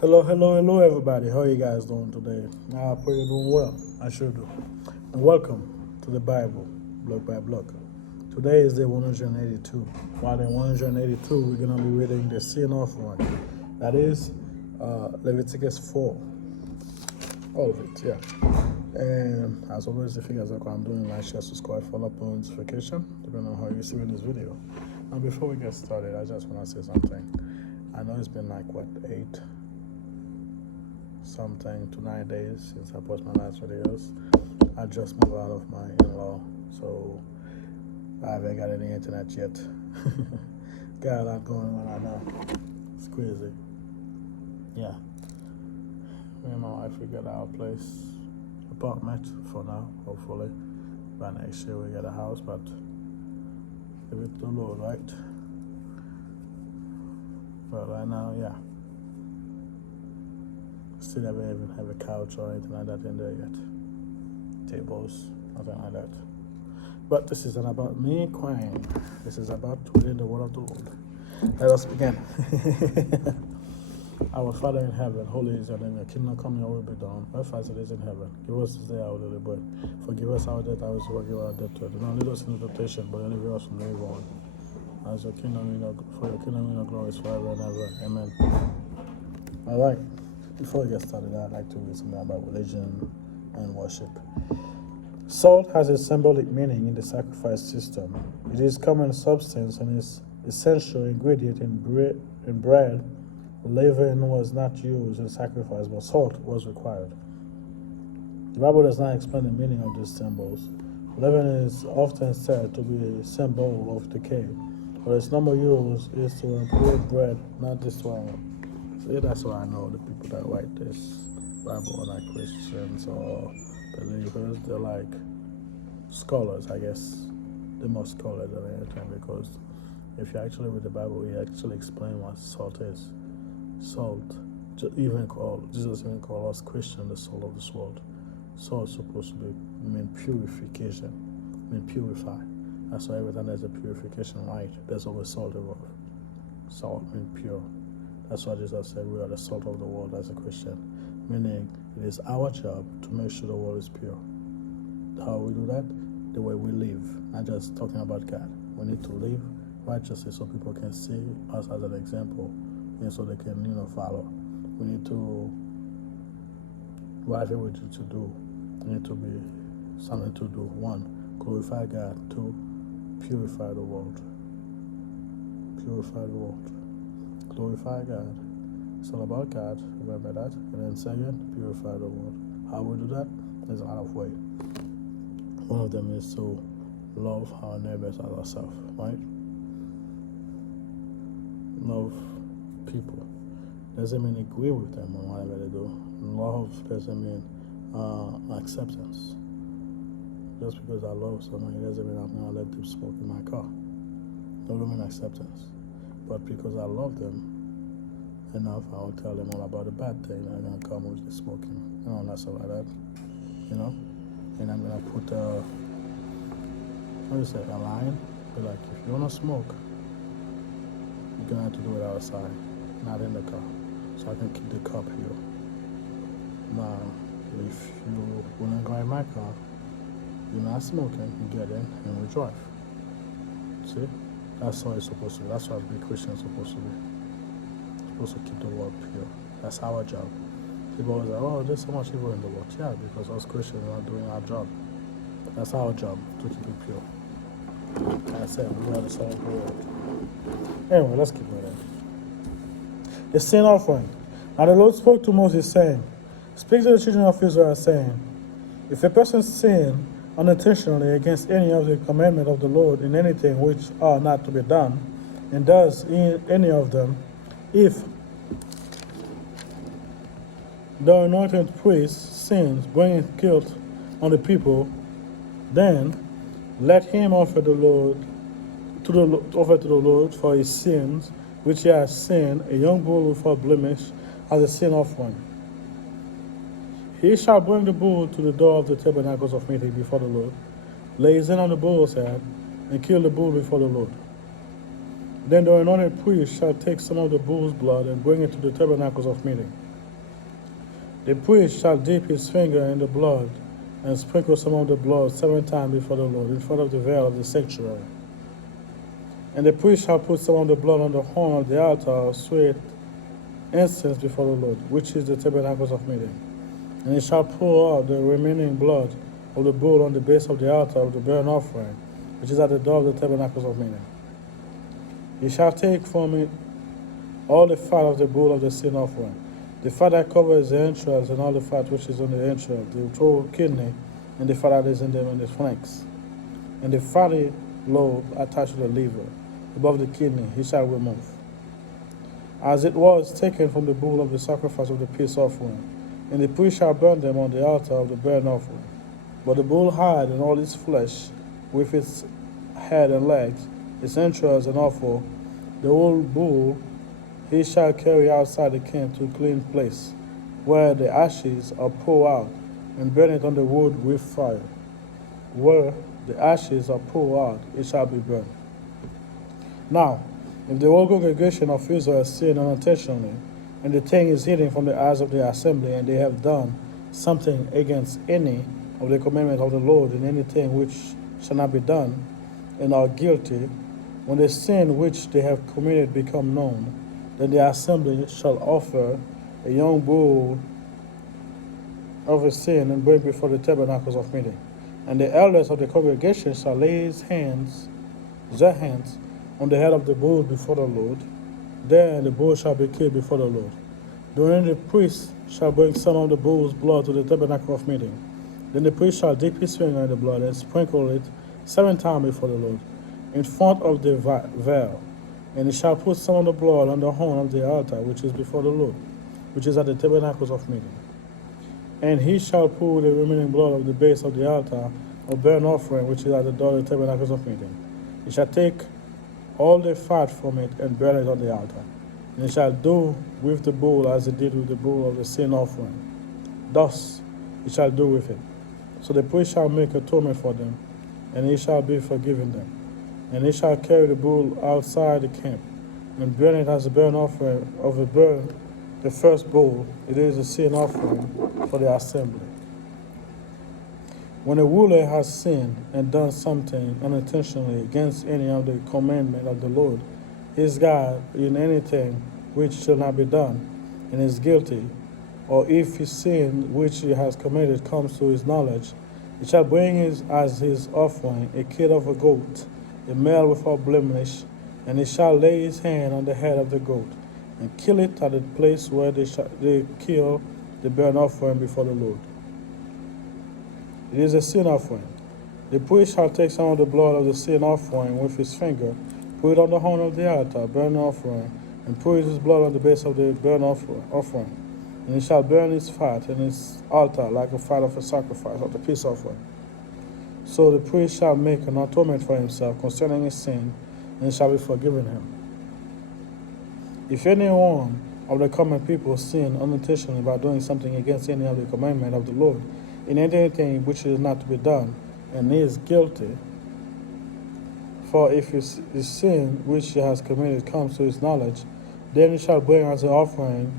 Hello, everybody. How are you guys doing today? I pray you're doing well. I sure do. And welcome to the Bible, block by block. Today is day 182. While in 182, we're going to be reading the sin offering. That is Leviticus 4. All of it, yeah. And as always, if you guys like what I'm doing, like, share, subscribe, follow up on notification, depending on how you're seeing this video. Now, before we get started, I just want to say something. I know it's been like, 8 something to 9 days since I posted my last videos. I just moved out of my in-law, so I haven't got any internet yet. Got a lot going on right now. It's crazy. Yeah. Me and my wife, we got our apartment for now, hopefully. By next year we get a house, but give it to the Lord, right? But right now, yeah. Still never even have a couch or anything like that in there yet. Tables, nothing like that. But this isn't about me crying. This is about reading the word of the Lord. Let us begin. Our Father in heaven, holy is your name. Your kingdom come, your will be done. Earth as it is in heaven. Give us this day our daily bread. Forgive us our debt, as we forgive our debtors. Do not lead us into temptation, but deliver us from the evil one. As your kingdom, for your kingdom, your glory is forever and ever. Amen. All right. Before we get started, I'd like to read something about religion and worship. Salt has a symbolic meaning in the sacrifice system. It is common substance and is essential ingredient in bread. Leaven was not used in sacrifice, but salt was required. The Bible does not explain the meaning of these symbols. Leaven is often said to be a symbol of decay, but its normal use is to improve bread, not destroy it. So that's why I know the people that write this Bible are not Christians or believers. They're like scholars, I guess. They're more scholars than anything, because if you actually read the Bible, it actually explains what salt is. Salt, Jesus even called us Christian the salt of this world. Salt is supposed to mean purification, mean purify. That's why every time there's a purification rite, there's always salt involved. Salt means pure. That's why Jesus said we are the salt of the world as a Christian, meaning it is our job to make sure the world is pure. How we do that? The way we live, not just talking about God. We need to live righteously so people can see us as an example, and so they can, follow. We need to, whatever we do to do, we need to be something to do. 1, glorify God. 2, purify the world. Purify the world. Glorify God. It's all about God. Remember that. And then second, purify the world. How we do that? There's a lot of ways. One of them is to love our neighbors as ourselves, right? Love people. Doesn't mean agree with them on whatever they do. Love doesn't mean acceptance. Just because I love somebody doesn't mean I'm going to let them smoke in my car. Doesn't mean acceptance. But because I love them enough, I will tell them all about the bad thing. I'm going to come with the smoking, not stuff like that, And I'm going to put, a line. Be like, if you want to smoke, you're going to have to do it outside, not in the car. So I can keep the cup here. Now, if you want to go in my car, you're not smoking, you get in and we drive. See? That's how it's supposed to be. That's what a Christian is supposed to be. Supposed to keep the world pure. That's our job. People always like, oh, there's so much evil in the world. Yeah, because us Christians are not doing our job. That's our job, to keep it pure. Like I said, we are the salt of the world. Anyway, let's keep moving. The sin offering. Now the Lord spoke to Moses, saying, speak to the children of Israel, saying, if a person sin unintentionally against any of the commandments of the Lord in anything which are not to be done, and does any of them, if the anointed priest sins, bringing guilt on the people, then let him offer to the Lord for his sins which he has sinned, a young bull without blemish, as a sin offering. He shall bring the bull to the door of the tabernacles of meeting before the Lord, lay his hand on the bull's head, and kill the bull before the Lord. Then the anointed priest shall take some of the bull's blood and bring it to the tabernacles of meeting. The priest shall dip his finger in the blood and sprinkle some of the blood 7 times before the Lord in front of the veil of the sanctuary. And the priest shall put some of the blood on the horn of the altar of sweet incense before the Lord, which is the tabernacles of meeting. And he shall pour out the remaining blood of the bull on the base of the altar of the burnt offering, which is at the door of the tabernacles of meeting. He shall take from it all the fat of the bull of the sin offering, the fat that covers the entrails, and all the fat which is on the entrails, the whole kidney, and the fat that is in them and the flanks, and the fatty lobe attached to the liver, above the kidney, he shall remove, as it was taken from the bull of the sacrifice of the peace offering. And the priest shall burn them on the altar of the burnt offering. But the bull hide and all its flesh, with its head and legs, its entrails and offal, the whole bull he shall carry outside the camp to a clean place, where the ashes are poured out, and burn it on the wood with fire. Where the ashes are poured out, it shall be burned. Now, if the whole congregation of Israel sin unintentionally, and the thing is hidden from the eyes of the assembly, and they have done something against any of the commandments of the Lord in anything which shall not be done, and are guilty, when the sin which they have committed become known, then the assembly shall offer a young bull of a sin and bring before the tabernacles of meeting. And the elders of the congregation shall lay their hands on the head of the bull before the Lord. Then the bull shall be killed before the Lord. Then the priest shall bring some of the bull's blood to the tabernacle of meeting. Then the priest shall dip his finger in the blood and sprinkle it 7 times before the Lord, in front of the veil. And he shall put some of the blood on the horn of the altar, which is before the Lord, which is at the tabernacles of meeting. And he shall pour the remaining blood of the base of the altar of burnt offering, which is at the door of the tabernacles of meeting. He shall take all the fat from it and burn it on the altar. And he shall do with the bull as he did with the bull of the sin offering. Thus he shall do with it. So the priest shall make atonement for them, and he shall be forgiven them. And he shall carry the bull outside the camp, and burn it as a burnt offering of a burn, the first bull. It is a sin offering for the assembly. When a ruler has sinned and done something unintentionally against any of the commandment of the Lord his God in anything which shall not be done, and is guilty, or if his sin which he has committed comes to his knowledge, he shall bring as his offering a kid of a goat, a male without blemish, and he shall lay his hand on the head of the goat, and kill it at the place where they kill the burnt offering before the Lord. It is a sin offering. The priest shall take some of the blood of the sin offering with his finger, put it on the horn of the altar, burnt offering, and pour his blood on the base of the burnt offering. And he shall burn his fat in his altar like a fat of a sacrifice of the peace offering. So the priest shall make an atonement for himself concerning his sin, and it shall be forgiven him. If any one of the common people sin unintentionally by doing something against any of the commandment of the Lord, in anything which is not to be done, and he is guilty, for if his sin which he has committed comes to his knowledge, then he shall bring as an offering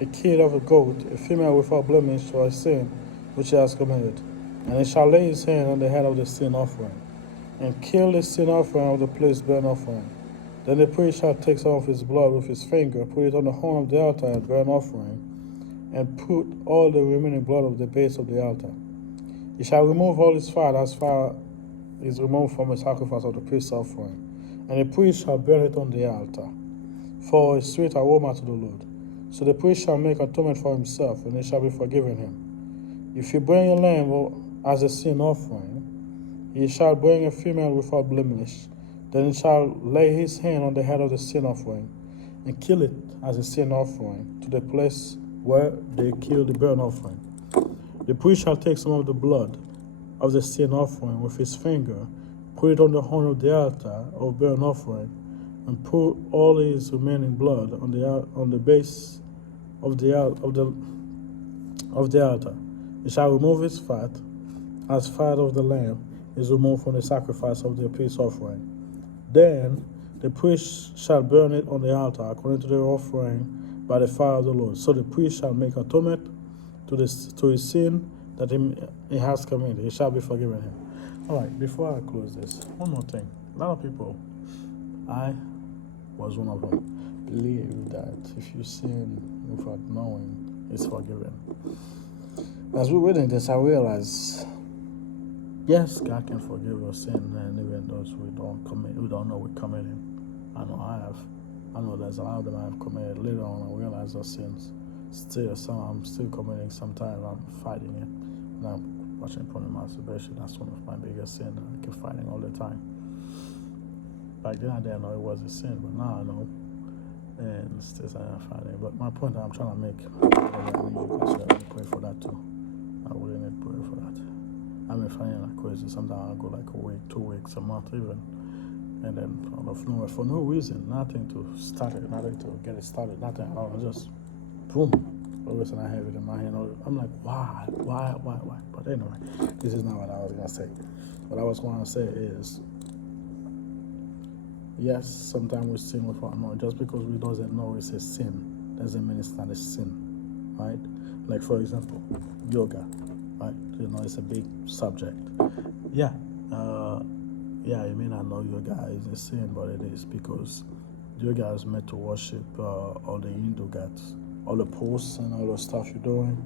a kid of a goat, a female without blemish, for a sin which he has committed. And he shall lay his hand on the head of the sin offering, and kill the sin offering of the place burnt offering. Then the priest shall take some of his blood with his finger, put it on the horn of the altar and burnt offering, and put all the remaining blood of the base of the altar. He shall remove all his fat as far is removed from the sacrifice of the peace offering, and the priest shall burn it on the altar, for a sweet aroma to the Lord. So the priest shall make atonement for himself, and it shall be forgiven him. If he bring a lamb as a sin offering, he shall bring a female without blemish. Then he shall lay his hand on the head of the sin offering, and kill it as a sin offering to the place where they kill the burnt offering. The priest shall take some of the blood of the sin offering with his finger, put it on the horn of the altar of burnt offering, and put all his remaining blood on the base of the altar. He shall remove his fat, as fat of the lamb is removed from the sacrifice of the peace offering. Then the priest shall burn it on the altar according to the offering by the fire of the Lord. So the priest shall make atonement to his sin that he has committed, he shall be forgiven him. All right, before I close this, one more thing. A lot of people, I was one of them, believe that if you sin without knowing, it's forgiven. As we're reading this, I realize, yes, God can forgive your sin, and even those we don't know we're committing. I know I have. I know there's a lot of them I have committed. Later on, I realize those sins. Still, I'm still committing. Sometimes I'm fighting it. And I'm watching porn masturbation. That's one of my biggest sins. I keep fighting all the time. Back then, I didn't know it was a sin, but now I know. And still, I'm fighting. But my point I'm trying to make, I need you guys to pray for that too. I really need prayer for that. I've been finding like crazy. Sometimes I go like a week, 2 weeks, a month even. And then out of nowhere, for no reason, nothing to start it, nothing to get it started, nothing at all. Just boom. All of a sudden I have it in my hand. I'm like, why? But anyway, this is not what I was gonna say. What I was gonna say is, yes, sometimes we sin without knowing. Just because we doesn't know it's a sin doesn't mean it's not a sin, right? Like for example, yoga, right? You know, it's a big subject. Yeah, you may not know yoga is a sin, but it is, because yoga is meant to worship all the Hindu gods, all the posts and all the stuff you're doing.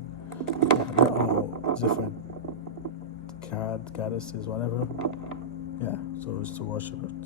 Yeah, they're all different goddesses, whatever. Yeah, so it's to worship it.